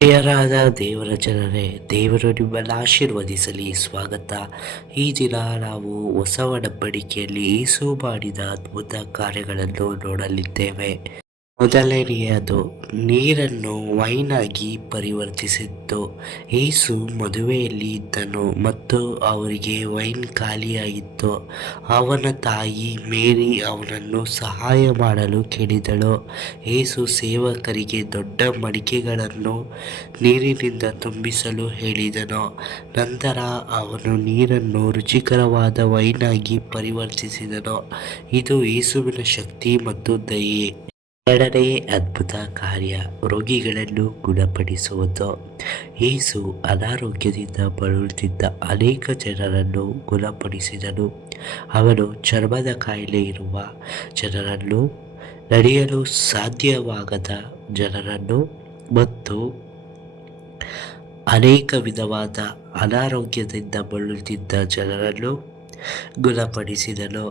ಪ್ರಿಯರಾದ ದೇವರ ಜನರೇ, ದೇವರು ನಿಮ್ಮನ್ನು ಆಶೀರ್ವದಿಸಲಿ. ಸ್ವಾಗತ. ಈ ದಿನ ನಾವು ಹೊಸ ಒಡಂಬಡಿಕೆಯಲ್ಲಿ ಯೇಸು ಮಾಡಿದ ಅದ್ಭುತ ಕಾರ್ಯಗಳನ್ನು ನೋಡಲಿದ್ದೇವೆ. ಮೊದಲನೆಯದು, ನೀರನ್ನು ವೈನ್ ಆಗಿ ಪರಿವರ್ತಿಸಿದ್ದು. ಯೇಸು ಮದುವೆಯಲ್ಲಿ ಇದ್ದನು ಮತ್ತು ಅವರಿಗೆ ವೈನ್ ಖಾಲಿಯಾಗಿತ್ತು. ಅವನ ತಾಯಿ ಮೇರಿ ಅವನನ್ನು ಸಹಾಯ ಮಾಡಲು ಕೇಳಿದಳು. ಯೇಸು ಸೇವಕರಿಗೆ ದೊಡ್ಡ ಮಡಿಕೆಗಳನ್ನು ನೀರಿನಿಂದ ತುಂಬಿಸಲು ಹೇಳಿದನು. ನಂತರ ಅವನು ನೀರನ್ನು ರುಚಿಕರವಾದ ವೈನ್ ಆಗಿ ಪರಿವರ್ತಿಸಿದನು. ಇದು ಯೇಸುವಿನ ಶಕ್ತಿ ಮತ್ತು ದಯೆ. ಎರಡನೇ ಅದ್ಭುತ ಕಾರ್ಯ, ರೋಗಿಗಳನ್ನು ಗುಣಪಡಿಸುವುದು. ಯೇಸು ಅನಾರೋಗ್ಯದಿಂದ ಬಳಲುತ್ತಿದ್ದ ಅನೇಕ ಜನರನ್ನು ಗುಣಪಡಿಸಿದನು. ಅವನು ಚರ್ಮದ ಕಾಯಿಲೆ ಇರುವ ಜನರನ್ನು, ನಡೆಯಲು ಸಾಧ್ಯವಾಗದ ಜನರನ್ನು ಮತ್ತು ಅನೇಕ ವಿಧವಾದ ಅನಾರೋಗ್ಯದಿಂದ ಬಳಲುತ್ತಿದ್ದ ಜನರನ್ನು ಗುಣಪಡಿಸಿದನು.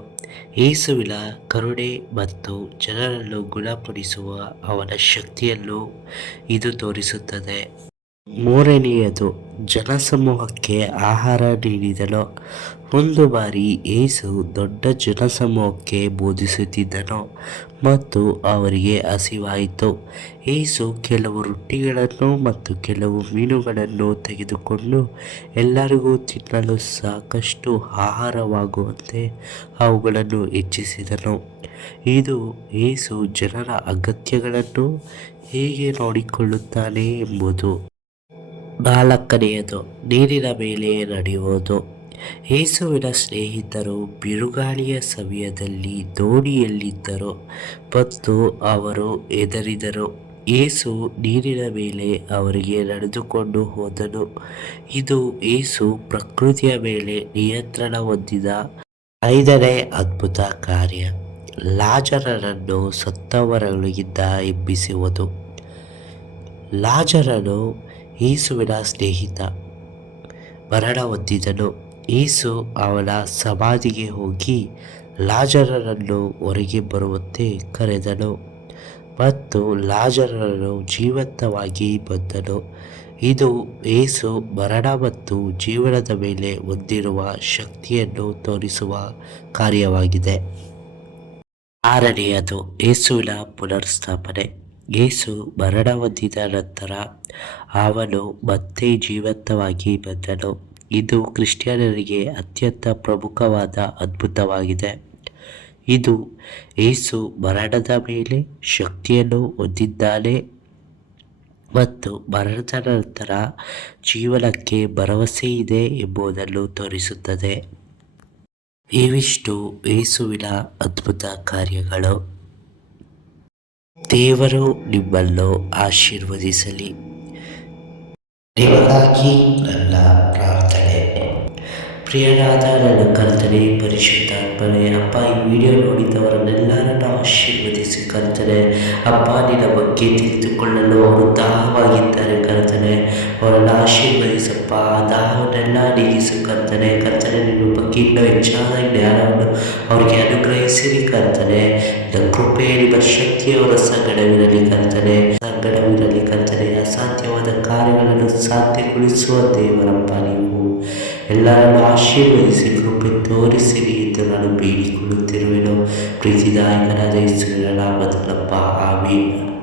ಯೇಸುವಿನ ಕರುಣೆ ಮತ್ತು ಜನರನ್ನು ಗುಣಪಡಿಸುವ ಅವನ ಶಕ್ತಿಯನ್ನು ಇದು ತೋರಿಸುತ್ತದೆ. ಮೂರನೆಯದು, ಜನಸಮೂಹಕ್ಕೆ ಆಹಾರ ನೀಡಿದನು. ಒಂದು ಬಾರಿ ಯೇಸು ದೊಡ್ಡ ಜನಸಮೂಹಕ್ಕೆ ಬೋಧಿಸುತ್ತಿದ್ದನು ಮತ್ತು ಅವರಿಗೆ ಹಸಿವಾಯಿತು. ಯೇಸು ಕೆಲವು ರೊಟ್ಟಿಗಳನ್ನು ಮತ್ತು ಕೆಲವು ಮೀನುಗಳನ್ನು ತೆಗೆದುಕೊಂಡು ಎಲ್ಲರಿಗೂ ತಿನ್ನಲು ಸಾಕಷ್ಟು ಆಹಾರವಾಗುವಂತೆ ಅವುಗಳನ್ನು ಹೆಚ್ಚಿಸಿದನು. ಇದು ಯೇಸು ಜನರ ಅಗತ್ಯಗಳನ್ನು ಹೇಗೆ ನೋಡಿಕೊಳ್ಳುತ್ತಾನೆ ಎಂಬುದು. ನಾಲ್ಕನೆಯದು, ನೀರಿನ ಮೇಲೆ ನಡೆಯುವುದು. ಯೇಸುವಿನ ಸ್ನೇಹಿತರು ಬಿರುಗಾಳಿಯ ಸಮಯದಲ್ಲಿ ದೋಣಿಯಲ್ಲಿದ್ದರು ಮತ್ತು ಅವರು ಹೆದರಿದರು. ಯೇಸು ನೀರಿನ ಮೇಲೆ ಅವರಿಗೆ ನಡೆದುಕೊಂಡು ಹೋದನು. ಇದು ಯೇಸು ಪ್ರಕೃತಿಯ ಮೇಲೆ ನಿಯಂತ್ರಣ ಹೊಂದಿದ ಐದನೇ ಅದ್ಭುತ ಕಾರ್ಯ, ಲಾಜರನನ್ನು ಸತ್ತವರೊಳಗಿಂದ ಎಬ್ಬಿಸುವುದು. ಲಾಜರನು ಯೇಸುವಿನ ಸ್ನೇಹಿತ, ಮರಣ ಹೊಂದಿದನು. ಯೇಸು ಅವನ ಸಮಾಧಿಗೆ ಹೋಗಿ ಲಾಜರನನ್ನು ಹೊರಗೆ ಬರುವಂತೆ ಕರೆದನು ಮತ್ತು ಲಾಜರನು ಜೀವಂತವಾಗಿ ಬಂದನು. ಇದು ಯೇಸು ಮರಣ ಮತ್ತು ಜೀವನದ ಮೇಲೆ ಹೊಂದಿರುವ ಶಕ್ತಿಯನ್ನು ತೋರಿಸುವ ಕಾರ್ಯವಾಗಿದೆ. ಆರನೆಯದು, ಯೇಸುವಿನ ಪುನರುತ್ಥಾಪನೆ. ಯೇಸು ಮರಣ ಹೊಂದಿದ ನಂತರ ಅವನು ಮತ್ತೆ ಜೀವಂತವಾಗಿ ಬಂದನು. ಇದು ಕ್ರಿಶ್ಚಿಯನ್ನರಿಗೆ ಅತ್ಯಂತ ಪ್ರಮುಖವಾದ ಅದ್ಭುತವಾಗಿದೆ. ಇದು ಯೇಸು ಮರಣದ ಮೇಲೆ ಶಕ್ತಿಯನ್ನು ಹೊಂದಿದ್ದಾನೆ ಮತ್ತು ಮರಣದ ನಂತರ ಜೀವನಕ್ಕೆ ಭರವಸೆ ಇದೆ ಎಂಬುದನ್ನು ತೋರಿಸುತ್ತದೆ. ಇವಿಷ್ಟು ಯೇಸುವಿನ ಅದ್ಭುತ ಕಾರ್ಯಗಳು. ದೇವರು ನಿಮ್ಮನ್ನು ಆಶೀರ್ವದಿಸಲಿ. ನಿಮಗಾಗಿ ನನ್ನ ಪ್ರಾರ್ಥನೆ. ಪ್ರಿಯರಾದ ನನ್ನ ಕರ್ತನೆ, ಪರಿಶುದ್ಧಾತ್ಮನೇ, ಅಪ್ಪ, ಈ ವಿಡಿಯೋ ನೋಡಿದವರನ್ನೆಲ್ಲರನ್ನು ಆಶೀರ್ವದಿಸಿ ಕರ್ತನೆ. ಅಪ್ಪ, ನಿನ್ನ ಬಗ್ಗೆ ತಿಳಿದುಕೊಳ್ಳಲು ಅವರು ದಾಹವಾಗಿದ್ದಾರೆ ಕರ್ತನೆ. ಅವರನ್ನು ಆಶೀರ್ವದಿಸಪ್ಪ, ದಾಹವನ್ನೆಲ್ಲ ನೀಗಿಸು ಕರ್ತನೆ. ಕರ್ತನೆ, ನಿಮ್ಮ ಬಗ್ಗೆ ಇನ್ನೂ ಹೆಚ್ಚಾದ ಜ್ಞಾನವನ್ನು ಅವರಿಗೆ ಅನುಗ್ರಹಿಸಿರಿ ಕರ್ತನೆ. ನಿಮ್ಮ ಕೃಪೆ, ನಿಮ್ಮ ಶಕ್ತಿಯವರ ಸಂಗಡವಿರಲಿ ಕರ್ತನೆ. ಅಸಾಧ್ಯವಾದ ಕಾರ್ಯಗಳನ್ನು ಸಾಧ್ಯಗೊಳಿಸುವ ದೇವರಪ್ಪ, ನೀವು ಎಲ್ಲರನ್ನು ಆಶೀರ್ವದಿಸಿ ಕೃಪೆ ತೋರಿಸಿರಿ ಎಂದು ನಾನು ಬೇಡಿಕೊಳ್ಳುತ್ತಿರುವೆನು. ಪ್ರೀತಿದಾಯಕನಾದ ಯೇಸುವಿನ ನಾಮದಲ್ಲಪ್ಪ, ಆಮೆನ್.